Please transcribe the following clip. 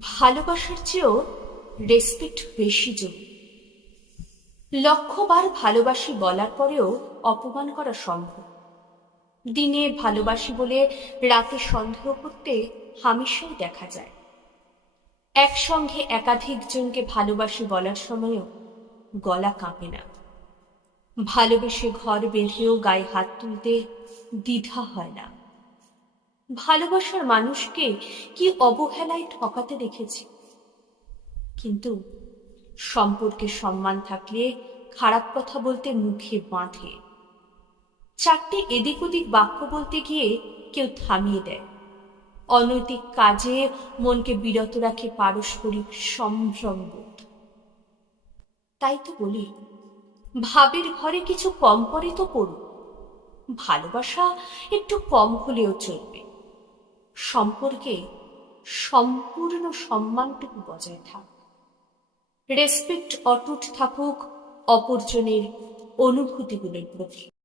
ভালোবাসার চেয়েও রেসপেক্ট বেশি জরুরি। লক্ষবার ভালোবাসি বলার পরেও অপমান করা সম্ভব। দিনে ভালোবাসি বলে রাতে সন্দেহ করতে হামেশাই দেখা যায়। একসঙ্গে একাধিক জনকে ভালোবাসি বলার সময়ও গলা কাঁপে না। ভালোবেসে ঘর বেঁধেও গায়ে হাত তুলতে দ্বিধা হয় না। ভালোবাসার মানুষকে কি অবহেলায় ঠকাতে দেখেছি? কিন্তু সম্পর্কে সম্মান থাকলে খারাপ কথা বলতে মুখে বাঁধে। চারটে এদিক ওদিক বাক্য বলতে গিয়ে কেউ থামিয়ে দেয়। অনৈতিক কাজে মনকে বিরত রাখে পারস্পরিক সম্ভ্রমবোধ তাই তো বলি, ভাবের ঘরে কিছু কম করে তো পড়ুক। ভালোবাসা একটু কম হলেও চলবে। সম্পর্কে সম্পূর্ণ সম্মানটুকু বজায় থাক। রেসপেক্ট অটুট থাকুক অপরজনের অনুভূতিগুলোর প্রতি।